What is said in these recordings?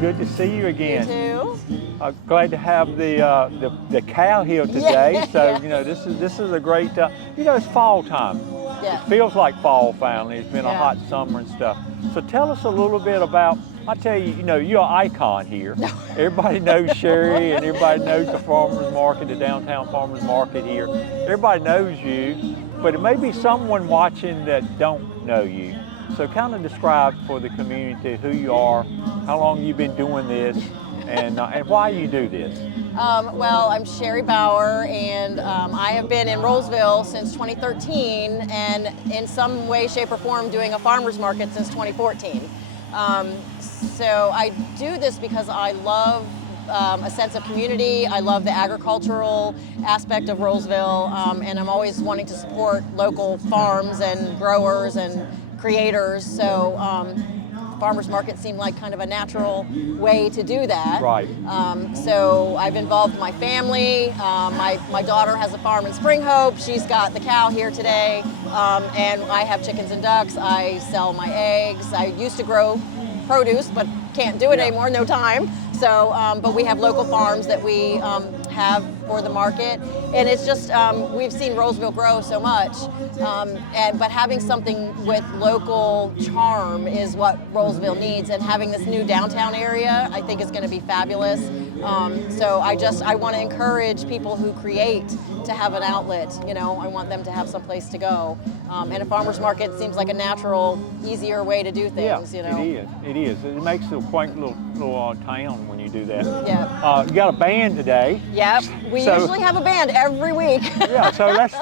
good to see you again. You too. Glad to have the cow here today. Yeah, So yeah. this is a great. It's fall time. Yeah. It feels like fall finally. It's been a Yeah. hot summer and stuff. So tell us a little bit about. I tell you, you're an icon here. Everybody knows Sherri, and everybody knows the farmers market, the downtown farmers market here. Everybody knows you, but it may be someone watching that don't know you. So kind of describe for the community who you are, how long you've been doing this, and why you do this. Well, I'm Sherri Bauer, and I have been in Rolesville since 2013, and in some way, shape, or form doing a farmer's market since 2014. So I do this because I love a sense of community. I love the agricultural aspect of Rolesville, and I'm always wanting to support local farms and growers and creators. So farmers market seemed like kind of a natural way to do that. Right. So I've involved my family. My daughter has a farm in Spring Hope. She's got the cow here today, and I have chickens and ducks. I sell my eggs. I used to grow produce, but can't do it anymore, no time. So, but we have local farms that we have for the market, and it's just we've seen Rolesville grow so much, but having something with local charm is what Rolesville needs, and having this new downtown area I think is going to be fabulous. So I want to encourage people who create to have an outlet. I want them to have some place to go, and a farmer's market seems like a natural, easier way to do things. It is. It makes a quaint little town when you do that. Yeah. You got a band today. Yep. We usually have a band every week. Yeah. So let's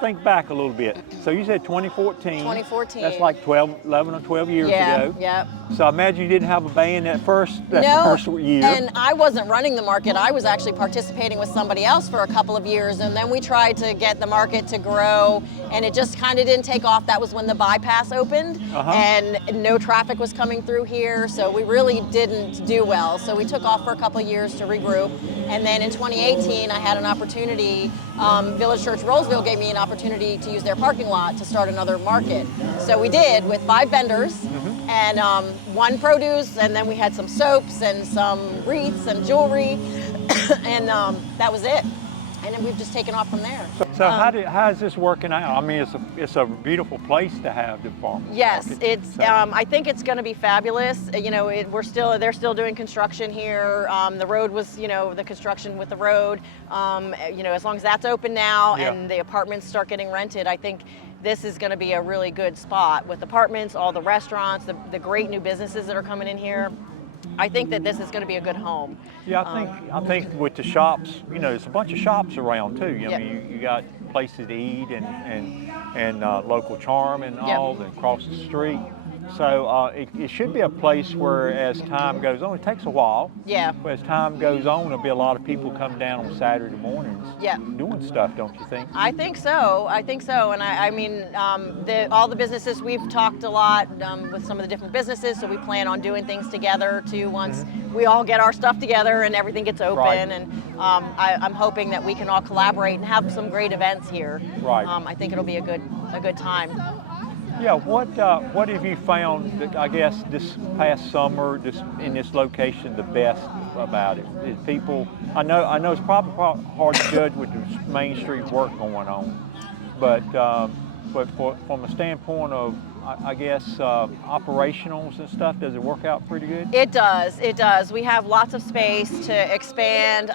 think back a little bit. So you said 2014. 2014. That's like 11 or 12 years ago. Yep. So I imagine you didn't have a band that first year. And I wasn't running the market. I was actually participating with somebody else for a couple of years, and then we tried to get the market to grow, and it just kind of didn't take off. That was when the bypass opened, and no traffic was coming through here, so we really didn't do well. So we took off for a couple of years to regroup, and then in 2018 I had an opportunity. Village Church Rolesville gave me an opportunity to use their parking lot to start another market. So we did, with 5 vendors, and one produce, and then we had some soaps and some wreaths and jewelry, and that was it. And then we've just taken off from there. So how is this working out? I mean, it's a beautiful place to have the farmers Yes, market. it's. I think it's going to be fabulous. They're still doing construction here. The road was, the construction with the road. As long as that's open now and the apartments start getting rented, I think this is going to be a really good spot with apartments, all the restaurants, the great new businesses that are coming in here. I think that this is going to be a good home. Yeah, I think with the shops, there's a bunch of shops around too. I mean, you got places to eat and local charm and all, and across the street. So it should be a place where, as time goes on, it takes a while. Yeah. But as time goes on, there'll be a lot of people come down on Saturday mornings doing stuff, don't you think? I think so. And I mean, all the businesses, we've talked a lot with some of the different businesses, so we plan on doing things together too once we all get our stuff together and everything gets open. Right. And I'm hoping that we can all collaborate and have some great events here. Right. I think it'll be a good time. Yeah, what have you found, I guess, this past summer, just in this location, the best about it? Is people, I know it's probably hard to judge with the Main Street work going on, but from a standpoint of, I guess, operationals and stuff, does it work out pretty good? It does. We have lots of space to expand.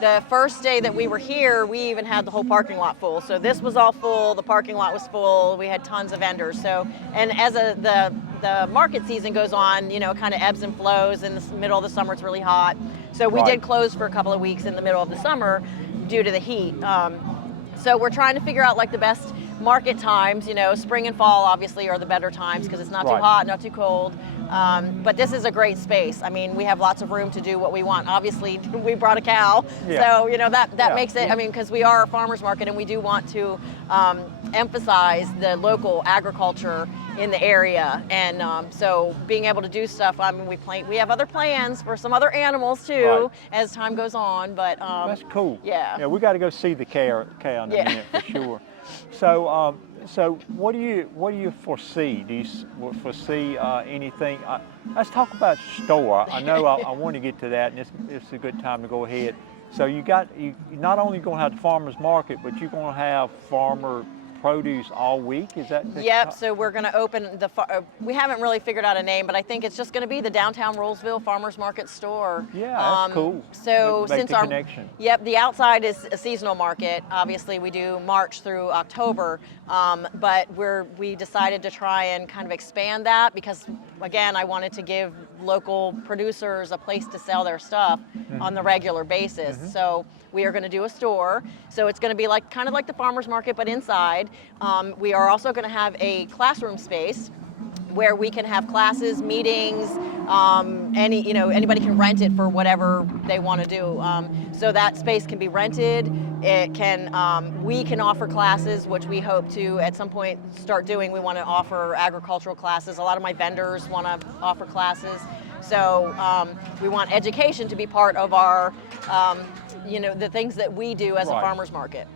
The first day that we were here, we even had the whole parking lot full. So this was all full, the parking lot was full, we had tons of vendors. So, and as the market season goes on, it kind of ebbs and flows. In the middle of the summer, it's really hot. So we did close for a couple of weeks in the middle of the summer due to the heat. So we're trying to figure out like the best market times. Spring and fall obviously are the better times because it's not too hot, not too cold. But this is a great space. I mean, we have lots of room to do what we want. Obviously, we brought a cow, so that makes it. I mean, because we are a farmers market and we do want to emphasize the local agriculture in the area, and so being able to do stuff. I mean, we have other plans for some other animals too as time goes on. But that's cool. Yeah. Yeah, we got to go see the cow in a minute for sure. So So what do you foresee? Do you foresee anything? Let's talk about store. I know I want to get to that, and it's a good time to go ahead. So you're not only going to have the farmers market, but you're going to have farmer produce all week. Is that? Yep. So we're going to open we haven't really figured out a name, but I think it's just going to be the downtown Rolesville Farmers Market store. Yeah, that's cool. So Make since the connection. Yep, the outside is a seasonal market. Obviously, we do March through October, but we decided to try and kind of expand that because, again, I wanted to give local producers a place to sell their stuff on the regular basis. So we are going to do a store. So it's going to be kind of like the farmers market, but inside. We are also going to have a classroom space where we can have classes, meetings, anybody can rent it for whatever they want to do. So that space can be rented. We can offer classes, which we hope to at some point start doing. We want to offer agricultural classes. A lot of my vendors want to offer classes. So we want education to be part of our, the things that we do as a farmer's market.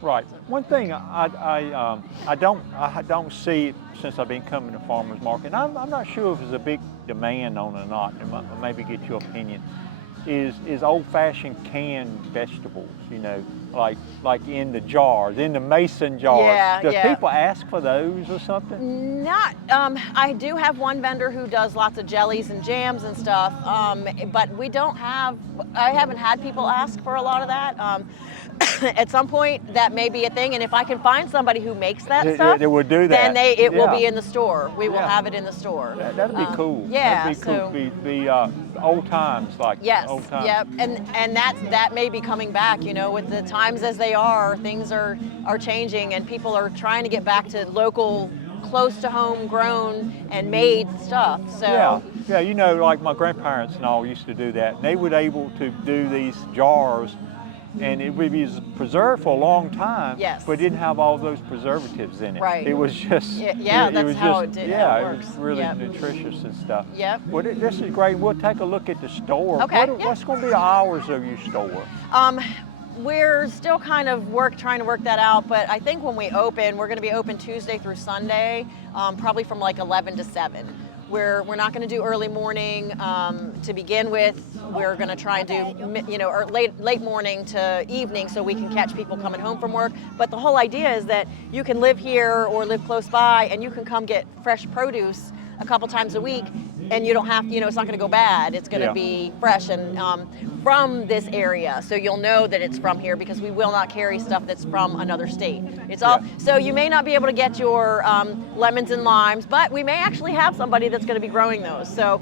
Right. One thing I don't see since I've been coming to farmers market, and I'm not sure if there's a big demand on it or not, and maybe get your opinion, is old-fashioned canned vegetables, like in the jars, in the mason jars. Yeah, Do people ask for those or something? Not, I do have one vendor who does lots of jellies and jams and stuff, but I haven't had people ask for a lot of that. At some point, that may be a thing, and if I can find somebody who makes that stuff, they will do that. Then it will be in the store. We will have it in the store. That'd be cool. Yeah, that'd be cool. Be old times, like old times. Yep, and that may be coming back. With the times as they are, things are changing, and people are trying to get back to local, close to home grown and made stuff. So yeah, like my grandparents and all used to do that. And they were able to do these jars. And it would be preserved for a long time, but it didn't have all those preservatives in it. Right. It was just that's how it did. Yeah, it was really nutritious and stuff. Yep. Well, this is great. We'll take a look at the store. Okay. What's going to be the hours of your store? We're still kind of trying to work that out, but I think when we open, we're going to be open Tuesday through Sunday, probably from 11 to 7. We're not going to do early morning to begin with. We're going to try and do late morning to evening so we can catch people coming home from work. But the whole idea is that you can live here or live close by and you can come get fresh produce a couple times a week, and you don't have to, it's not going to go bad. It's going to be fresh and from this area. So you'll know that it's from here because we will not carry stuff that's from another state. It's all, so you may not be able to get your lemons and limes, but we may actually have somebody that's going to be growing those. So,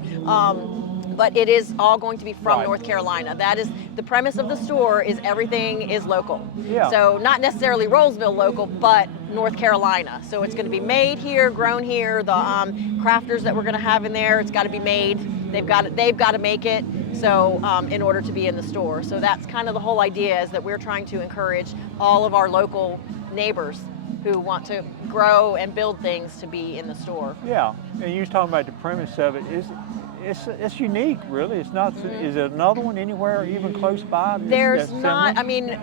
but it is all going to be from North Carolina. That is the premise of the store, is everything is local. Yeah. So not necessarily Rolesville local, but North Carolina. So it's going to be made here, grown here. The crafters that we're going to have in there, it's got to be made. They've got to make it. So in order to be in the store. So that's kind of the whole idea, is that we're trying to encourage all of our local neighbors who want to grow and build things to be in the store. Yeah, and you was talking about the premise of it. It's unique, really. It's not. Is there another one anywhere even close by? There's not. I mean,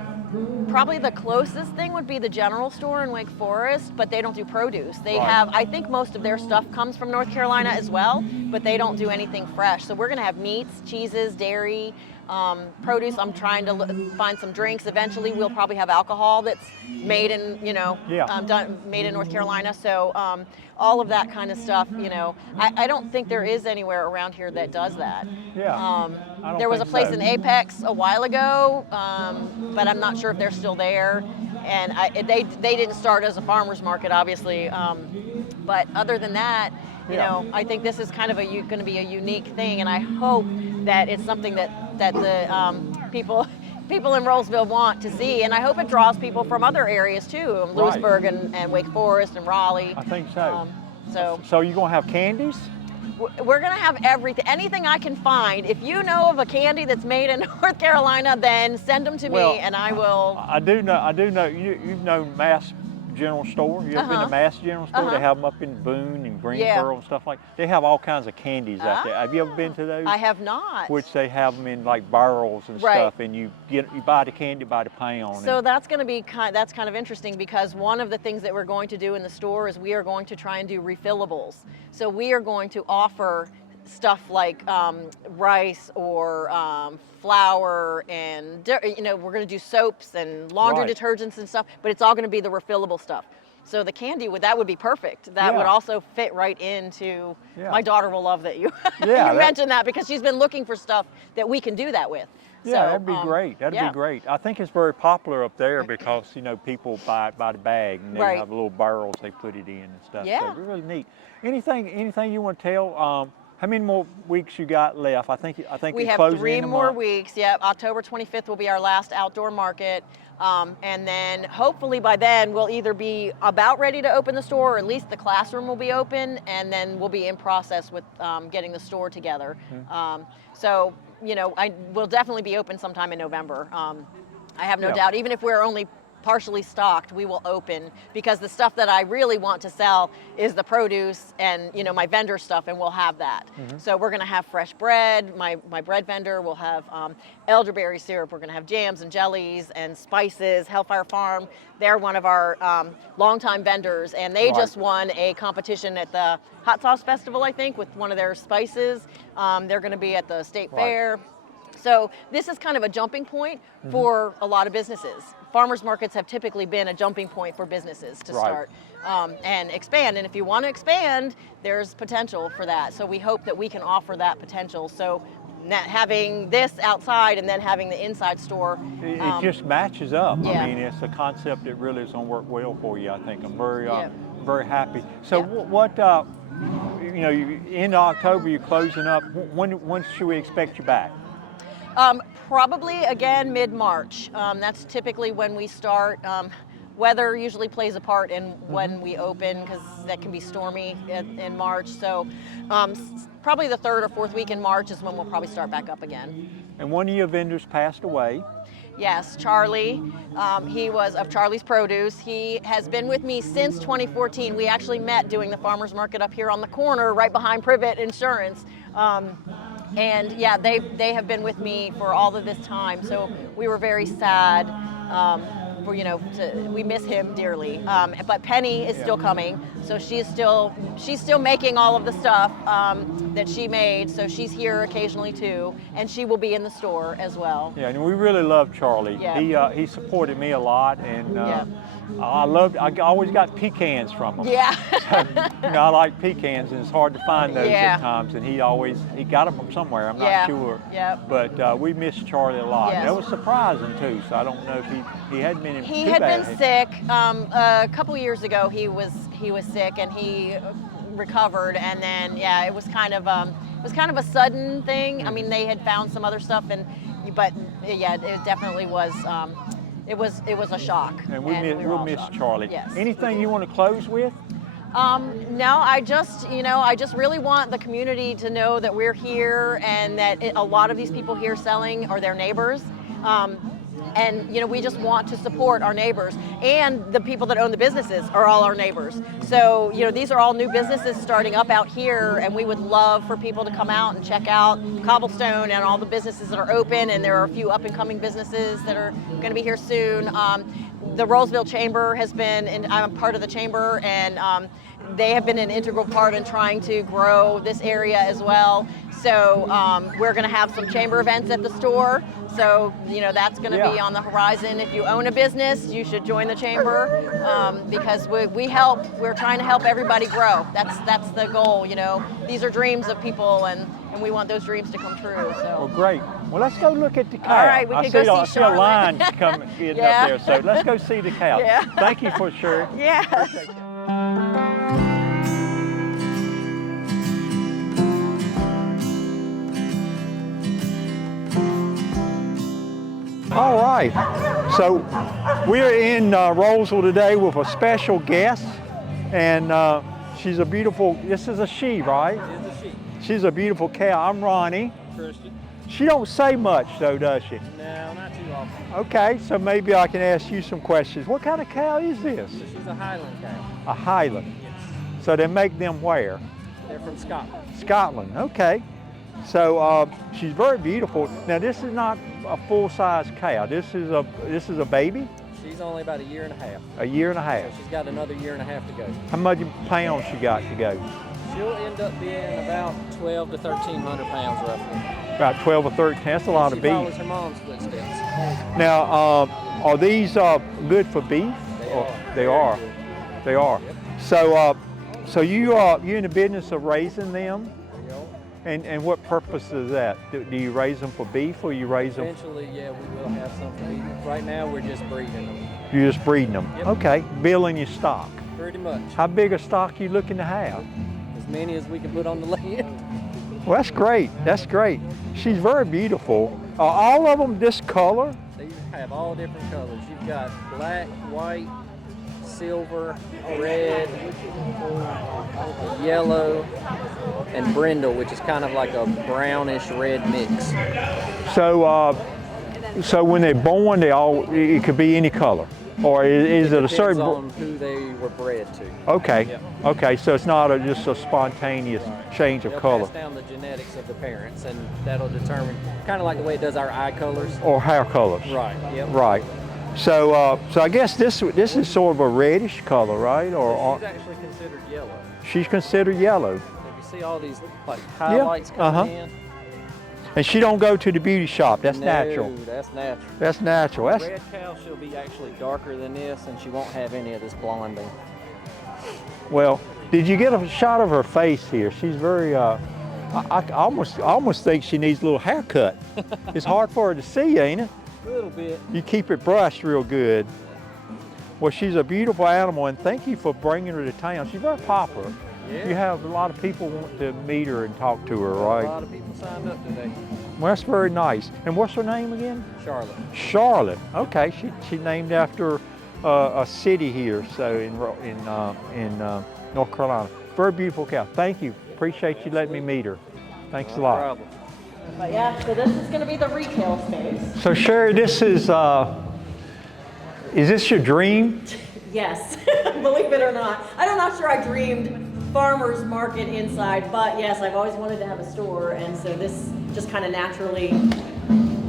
probably the closest thing would be the general store in Wake Forest, but they don't do produce. They have. I think most of their stuff comes from North Carolina as well, but they don't do anything fresh. So we're going to have meats, cheeses, dairy. Produce. I'm trying to find some drinks. Eventually, we'll probably have alcohol that's made in, made in North Carolina. So all of that kind of stuff. I don't think there is anywhere around here that does that. Yeah. There was a place in Apex a while ago, but I'm not sure if they're still there. And they didn't start as a farmer's market, obviously. But other than that, I think this is kind of going to be a unique thing, and I hope that it's something that the people in Rolesville want to see, and I hope it draws people from other areas too, Lewisburg and Wake Forest and Raleigh. I think so. So you're going to have candies? We're going to have anything I can find. If you know of a candy that's made in North Carolina, then send them to me, and I will. I do know. You've known mass General Store. You ever been to Mass General Store? They have them up in Boone and Greensboro and stuff like that. They have all kinds of candies out there. Have you ever been to those? I have not. Which they have them in like barrels and stuff, and you buy the candy by the pound. So that's going to be kind of interesting, because one of the things that we're going to do in the store is we are going to try and do refillables. So we are going to offer stuff like rice or flour, and we're going to do soaps and laundry detergents and stuff, but it's all going to be the refillable stuff. So the candy that would be perfect. That would also fit right into. My daughter will love that you mentioned that, because she's been looking for stuff that we can do that with. Yeah, so, that'd be great. That'd be great. I think it's very popular up there because people buy it by the bag, and they have little barrels they put it in and stuff. Yeah. So it's really neat. Anything you want to tell? How many more weeks you got left? I think we have 3 more weeks. Yep, October 25th will be our last outdoor market, and then hopefully by then we'll either be about ready to open the store, or at least the classroom will be open, and then we'll be in process with getting the store together. So I will definitely be open sometime in November. I have no doubt. Even if we're only partially stocked, we will open, because the stuff that I really want to sell is the produce and my vendor stuff, and we'll have that. So we're going to have fresh bread. My bread vendor will have elderberry syrup. We're going to have jams and jellies and spices. Hellfire Farm, they're one of our longtime vendors, and they just won a competition at the Hot Sauce Festival, I think, with one of their spices. They're going to be at the State Fair. So this is kind of a jumping point for a lot of businesses. Farmers markets have typically been a jumping point for businesses to start and expand. And if you want to expand, there's potential for that. So we hope that we can offer that potential. So having this outside and then having the inside store. It just matches up. I mean, it's a concept that really is going to work well for you, I think. I'm very happy. So what, in October, you're closing up. When should we expect you back? Probably again mid-March. That's typically when we start. Weather usually plays a part in when we open, because that can be stormy in March. So probably the 3rd or 4th week in March is when we'll probably start back up again. And one of your vendors passed away. Yes, Charlie. He was of Charlie's Produce. He has been with me since 2014. We actually met doing the farmers market up here on the corner right behind Privet Insurance. And yeah, they have been with me for all of this time. So we were very sad. We miss him dearly. But Penny is still coming, so she's still making all of the stuff that she made. So she's here occasionally too, and she will be in the store as well. Yeah, and we really love Charlie. Yeah. He supported me a lot, and I always got pecans from him. Yeah. So, I like pecans, and it's hard to find those at times. And he got them from somewhere. I'm not sure. Yeah. But we miss Charlie a lot. Yes. That was surprising too. So I don't know if he hadn't been in. He had been sick. A couple years ago, he was sick, and he recovered. And then it was kind of a sudden thing. I mean, they had found some other stuff, but it definitely was. It was a shock. And we'll miss Charlie. Yes. Anything you want to close with? No, I just really want the community to know that we're here, and that a lot of these people here selling are their neighbors. And we just want to support our neighbors, and the people that own the businesses are all our neighbors. So these are all new businesses starting up out here, and we would love for people to come out and check out Cobblestone and all the businesses that are open. And there are a few up and coming businesses that are going to be here soon. The Rolesville Chamber has been, and I'm part of the chamber, and they have been an integral part in trying to grow this area as well. So we're going to have some chamber events at the store. So that's going to be on the horizon. If you own a business, you should join the chamber, because we're trying to help everybody grow. That's the goal. These are dreams of people, and we want those dreams to come true. So. Well, great. Well, let's go look at the cow. All right, we can go see I see a line coming up there, so let's go see the cow. Yeah. Thank you for sharing. Yeah. All right, so we're in Rolesville today with a special guest, and she's a beautiful, this is a she, right? It is a she. She's a beautiful cow. I'm Ronnie. Christian. She don't say much though, does she? No, not too often. Okay, so maybe I can ask you some questions. What kind of cow is this? So she's a Highland cow. A Highland. Yes. So they make them where? They're from Scotland. Scotland, okay. So she's very beautiful. Now this is not a full-size cow. This is a baby? She's only about a year and a half. A year and a half. So she's got another year and a half to go. How much pounds she got to go? She'll end up being about 12 to 1,300 pounds roughly. About 12 or 13. That's a lot of She beef. follows her mom's footsteps. Now, are these good for beef? They are. They Very are. good. They are. Yep. So you in the business of raising them? You know, And what purpose is that? Do you raise them for beef or you raise them? eventually, yeah, we will have something. Right now, we're just breeding them. You're just breeding them? Yep. Okay, building your stock. Pretty much. How big a stock you looking to have? As many as we can put on the land. Well, that's great. That's great. She's very beautiful. Are all of them this color? They have all different colors. You've got black, white, silver, red, yellow, and brindle, which is kind of like a brownish red mix. So when they're born, it could be any color, or is it a certain? Depends on who they were bred to. Okay. Yep. Okay. So it's not just a spontaneous change of They'll color pass down the genetics of the parents, and that'll determine, kind of like the way it does our eye colors. or hair colors. Right. Yep. Right. So I guess this is sort of a reddish color, right? She's actually considered yellow. She's considered yellow, If you see all these like highlights coming in, and she don't go to the beauty shop. That's no, natural. That's natural. That's natural. That's Red cow, she'll be actually darker than this, and she won't have any of this blonding. well. Did you get a shot of her face here? She's very. I almost think she needs a little haircut. It's hard for her to see, ain't it? A little bit. You keep it brushed real good. Well, she's a beautiful animal, and thank you for bringing her to town. She's very popular. Yeah. You have a lot of people want to meet her and talk to her, A right? lot of people signed up today. Well, that's very nice. And what's her name again? Charlotte. Charlotte. Okay, she's named after a city here, so in North Carolina. Very beautiful cow. Thank you. Appreciate you letting me meet her. Thanks a No lot. problem. But yeah, so this is going to be the retail space. So Sherri, this is this your dream? Yes, believe it or not. I'm not sure I dreamed farmer's market inside, but yes, I've always wanted to have a store, and so this just kind of naturally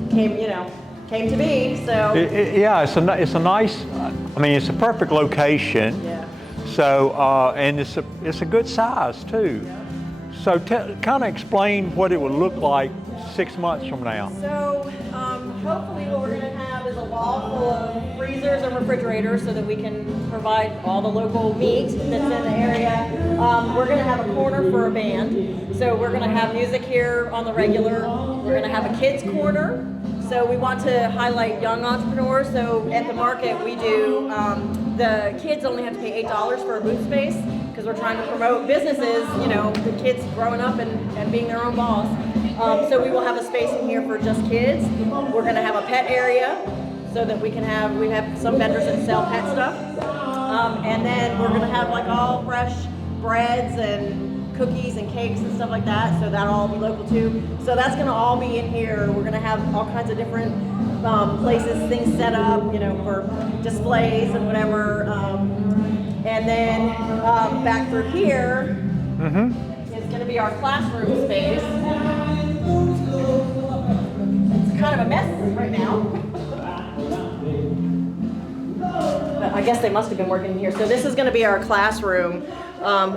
came to be. So Yeah, it's a nice. I mean, it's a perfect location. yeah. So and it's a good size too. So kind of explain what it would look like 6 months from now. So hopefully what we're going to have is a wall full of freezers and refrigerators so that we can provide all the local meat that's in the area. We're going to have a corner for a band. So we're going to have music here on the regular. We're going to have a kids corner. So we want to highlight young entrepreneurs. So at the market we do, the kids only have to pay $8 for a booth space because we're trying to promote businesses, the kids growing up and being their own boss. So we will have a space in here for just kids. We're going to have a pet area so that we have some vendors that sell pet stuff. And then we're going to have like all fresh breads and cookies and cakes and stuff like that. So that'll all be local too. So that's going to all be in here. We're going to have all kinds of different places, things set up, for displays and whatever. And then back through here is going to be our classroom space. It's kind of a mess right now. But I guess they must have been working here. So this is going to be our classroom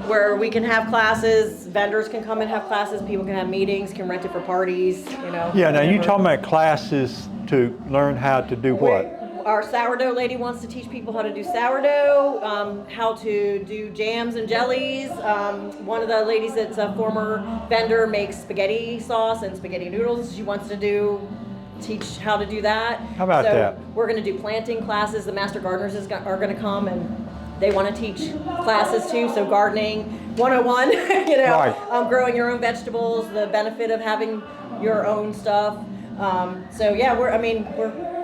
where we can have classes, vendors can come and have classes, people can have meetings, can rent it for parties, Yeah, now you whatever. talking about classes to learn how to do what? Our sourdough lady wants to teach people how to do sourdough, how to do jams and jellies. One of the ladies that's a former vendor makes spaghetti sauce and spaghetti noodles. She wants to teach how to do that. How about that? We're going to do planting classes. The master gardeners are going to come and they want to teach classes too. So gardening 101, Right. Growing your own vegetables, the benefit of having your own stuff. So yeah,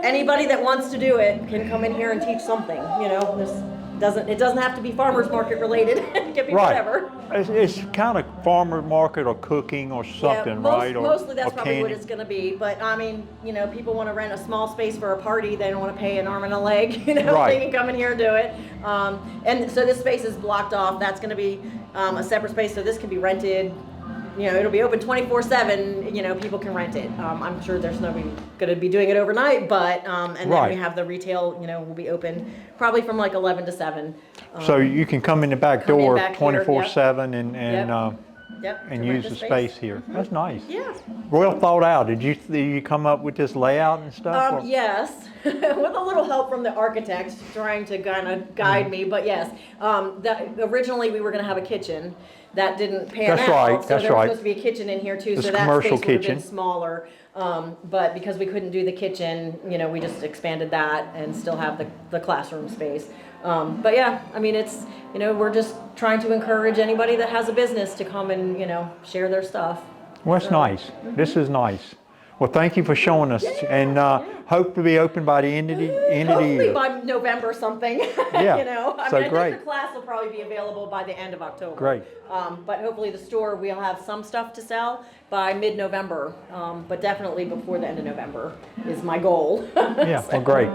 anybody that wants to do it can come in here and teach something. It doesn't have to be farmers market related. It can be Right. whatever. It's kind of farmer's market or cooking or something, right? Or, mostly that's or probably what candy? it's going to be. But I mean, you know, people want to rent a small space for a party. They don't want to pay an arm and a leg. You know, Right. they can come in here and do it. And so this space is blocked off. That's going to be a separate space. So this can be rented. You know, it'll be open 24/7. You know, people can rent it. I'm sure there's nobody going to be doing it overnight, but and then Right. we have the retail. You know, will be open probably from like 11 to 7. So you can come in the back come in door back here, 24/7 and Yep, and to rent use the space here. That's nice. Yeah. Well thought out. Did you come up with this layout and stuff? or- Yes, with a little help from the architect trying to kind of guide me, but yes. Originally we were going to have a kitchen. That didn't pan That's out. right, So that's there was right. supposed to be a kitchen in here too, This so that commercial space would have been kitchen. smaller. But because we couldn't do the kitchen, you know, we just expanded that and still have the classroom space. But yeah, I mean, it's, you know, we're just trying to encourage anybody that has a business to come and, you know, share their stuff. Well, that's nice. This is nice. Well, thank you for showing us, and hope to be open by the end of the Hopefully year. by November something. Yeah, You know, I so mean, I great. think the class will probably be available by the end of October. Great. But hopefully the store, we'll have some stuff to sell by mid-November. But definitely before the end of November is my goal. Yeah, well, great.